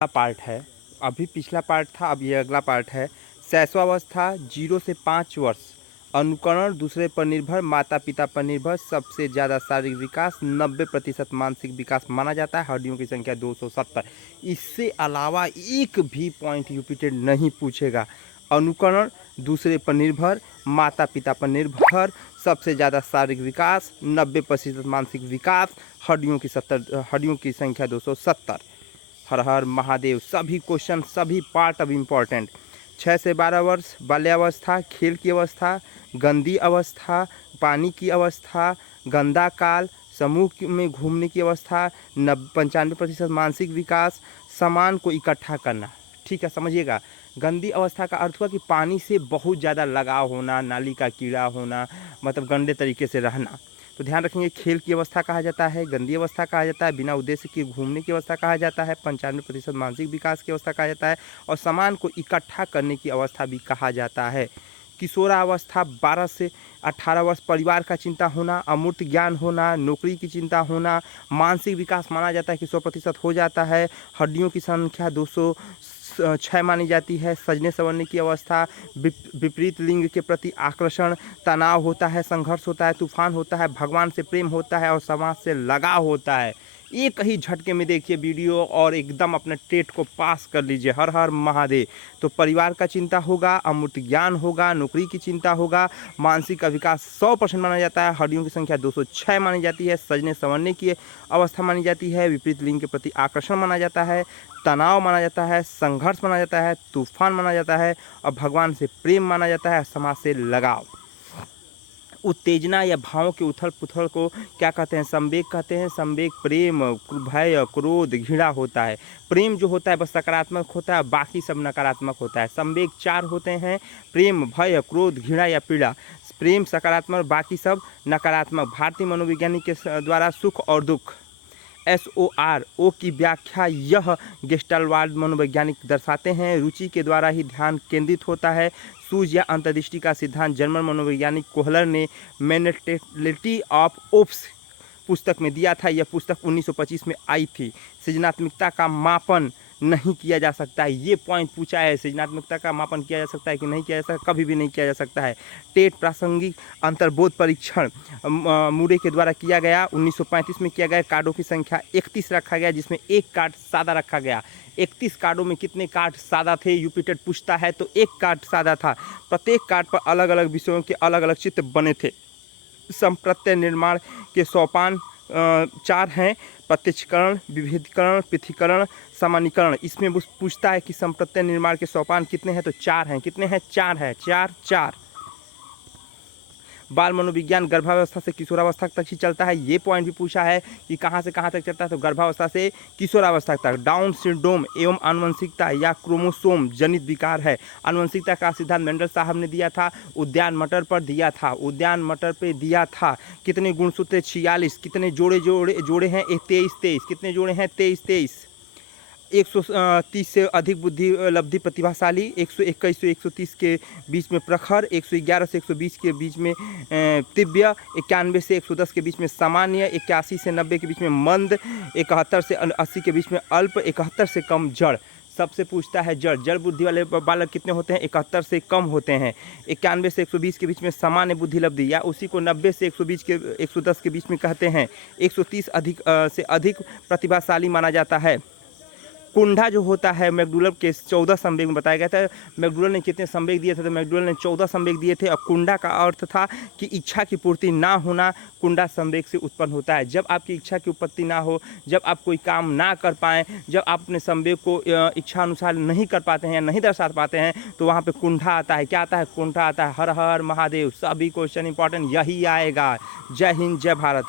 Part है। अभी पिछला पार्ट था, अब ये अगला पार्ट है। शैशवावस्था 0 से 5 वर्ष, अनुकरण दूसरे पर निर्भर, माता पिता पर निर्भर, सबसे ज़्यादा शारीरिक विकास, 90% मानसिक विकास माना जाता है, हड्डियों की संख्या 270। इससे अलावा एक भी पॉइंट यूपीटेड नहीं पूछेगा। अनुकरण दूसरे पर निर्भर, माता पिता पर निर्भर, सबसे ज़्यादा शारीरिक विकास, 90% मानसिक विकास, हड्डियों की संख्या 270। हर हर महादेव। सभी क्वेश्चन, सभी पार्ट अब इम्पॉर्टेंट। 6 से 12 वर्ष, बाल्यावस्था, खेल की अवस्था, गंदी अवस्था, पानी की अवस्था, गंदा काल, समूह में घूमने की अवस्था, 95% मानसिक विकास, सामान को इकट्ठा करना। ठीक है, समझिएगा। गंदी अवस्था का अर्थ हुआ कि पानी से बहुत ज़्यादा लगाव होना, नाली का कीड़ा होना, मतलब गंदे तरीके से रहना। तो ध्यान रखेंगे, खेल की अवस्था कहा जाता है, गंदी अवस्था कहा जाता है, बिना उद्देश्य के घूमने की अवस्था कहा जाता है, 95% मानसिक विकास की अवस्था कहा जाता है, और सामान को इकट्ठा करने की अवस्था भी कहा जाता है। किशोरावस्था 12 से 18 वर्ष, परिवार का चिंता होना, अमूर्त ज्ञान होना, नौकरी की चिंता होना, मानसिक विकास माना जाता है कि 100% हो जाता है, हड्डियों की संख्या 206 मानी जाती है, सजने संवरने की अवस्था, विपरीत लिंग के प्रति आकर्षण, तनाव होता है, संघर्ष होता है, तूफान होता है, भगवान से प्रेम होता है और समाज से लगाव होता है। एक ही झटके में देखिए वीडियो और एकदम अपने टेट को पास कर लीजिए। हर हर महादेव। तो परिवार का चिंता होगा, अमूर्त ज्ञान होगा, नौकरी की चिंता होगा, मानसिक का विकास 100% माना जाता है, हड्डियों की संख्या 206 मानी जाती है, सजने संवरने की अवस्था मानी जाती है, विपरीत लिंग के प्रति आकर्षण माना जाता है, तनाव माना जाता है, संघर्ष माना जाता है, तूफान माना जाता है और भगवान से प्रेम माना जाता है, समाज से लगाव। उत्तेजना या भावों के उथल पुथल को क्या कहते हैं? संवेग कहते हैं। संवेग प्रेम, भय, क्रोध, घृणा होता है। प्रेम जो होता है बस सकारात्मक होता है, बाकी सब नकारात्मक होता है। संवेग 4 होते हैं: प्रेम, भय, क्रोध, घृणा या पीड़ा। प्रेम सकारात्मक, बाकी सब नकारात्मक। भारतीय मनोविज्ञानी के द्वारा सुख और दुख, SOR ओ की व्याख्या यह गेस्टाल्टवाद मनोवैज्ञानिक दर्शाते हैं। रुचि के द्वारा ही ध्यान केंद्रित होता है। सूझ या अंतर्दृष्टि का सिद्धांत जर्मन मनोवैज्ञानिक कोहलर ने मेंटेलिटी ऑफ ओप्स पुस्तक में दिया था। यह पुस्तक 1925 में आई थी। सृजनात्मकता का मापन नहीं किया जा सकता है। ये पॉइंट पूछा है, सृजनात्मकता का मापन किया जा सकता है कि नहीं किया जा सकता? कभी भी नहीं किया जा सकता है। टेट प्रासंगिक अंतर्बोध परीक्षण मूरे के द्वारा किया गया, 1935 में किया गया। कार्डों की संख्या 31 रखा गया, जिसमें एक कार्ड सादा रखा गया। 31 कार्डों में कितने कार्ड सादा थे? यूपीटेड पूछता है तो एक कार्ड सादा था। प्रत्येक कार्ड पर अलग अलग विषयों के अलग अलग चित्र बने थे। संप्रत्यय निर्माण के सोपान 4 हैं: प्रत्यक्षीकरण, विभेदीकरण, पृथक्करण, सामान्यीकरण। इसमें पूछता है कि संप्रत्यय निर्माण के सोपान कितने हैं? तो 4 हैं। कितने हैं? 4 हैं। 4 4। बाल मनोविज्ञान गर्भावस्था से किशोरावस्था तक ही चलता है। ये पॉइंट भी पूछा है कि कहाँ से कहाँ तक चलता है? तो गर्भावस्था से किशोरावस्था तक। डाउन सिंड्रोम एवं आनुवंशिकता या क्रोमोसोम जनित विकार है। आनुवंशिकता का सिद्धांत मेंडल साहब ने दिया था, उद्यान मटर पर दिया था। उद्यान मटर पे दिया था। कितने गुणसूत्र? 46। कितने जोड़े हैं? 23। कितने जोड़े हैं? 23। 130 से अधिक बुद्धि लब्धि प्रतिभाशाली, 121 से 130 के बीच में प्रखर, 111 से 120 के बीच में तिव्य, 91 से 110 के बीच में सामान्य, 81 से 90 के बीच में मंद, 71 से 80 के बीच में अल्प, 71 से कम जड़। सबसे पूछता है जड़ बुद्धि वाले बालक कितने होते हैं? 71 से कम होते हैं। 91 से 120 के बीच में सामान्य बुद्धि लब्धि, या उसी को 90 से 110 के बीच में कहते हैं। 130 से अधिक प्रतिभाशाली माना जाता है। कुंडा जो होता है, मैकडूगल के 14 संवेग में बताया गया था। मैकडूगल ने कितने संवेग दिए थे? तो मैकडूगल ने 14 संवेग दिए थे। और कुंडा का अर्थ था कि इच्छा की पूर्ति ना होना, कुंडा संवेग से उत्पन्न होता है। जब आपकी इच्छा की उत्पत्ति ना हो, जब आप कोई काम ना कर पाएँ, जब आप अपने संवेग को इच्छा अनुसार नहीं कर पाते हैं या नहीं दर्शा पाते हैं, तो वहाँ पर कुंडा आता है। क्या आता है? कुंडा आता है। हर हर महादेव। सभी क्वेश्चन इंपॉर्टेंट यही आएगा। जय हिंद, जय भारत।